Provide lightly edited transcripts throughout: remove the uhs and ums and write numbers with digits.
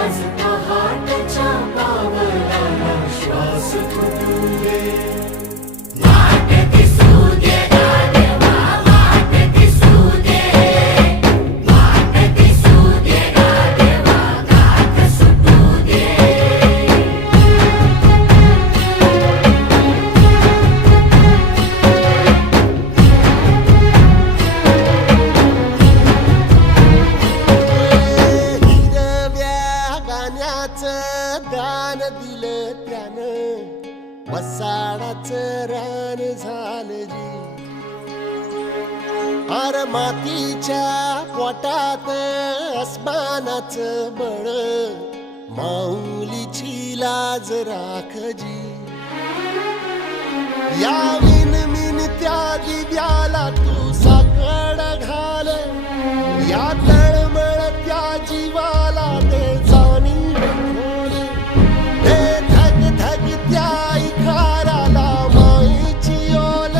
आज पहाटच्या पावलाला श्वास फुटू दे. वाट दिसू दे गाढवा, वाट दिसू दे, वाट दिसू दे गाढवा, गाठ सुटू दे. दान दिलं त्यानं वसाडाचं रान झालं जी. अर मातीच्या पोटात अस्मानाचं बळ, माऊलीची लाज राखजी. या मिनमिनत्या दिव्याला तू साकड घाल, या तळमळत्या जीवाला ते जाणीव खोल. हे धग धगत्या इखाराला माईची ओल,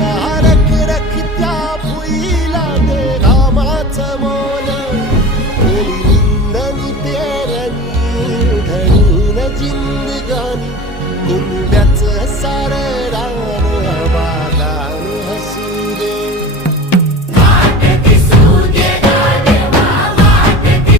या रख रखत्या भुईला ते रामाचं मोल. ओली रिंदनी पेरणी ढळून जिंदगानी,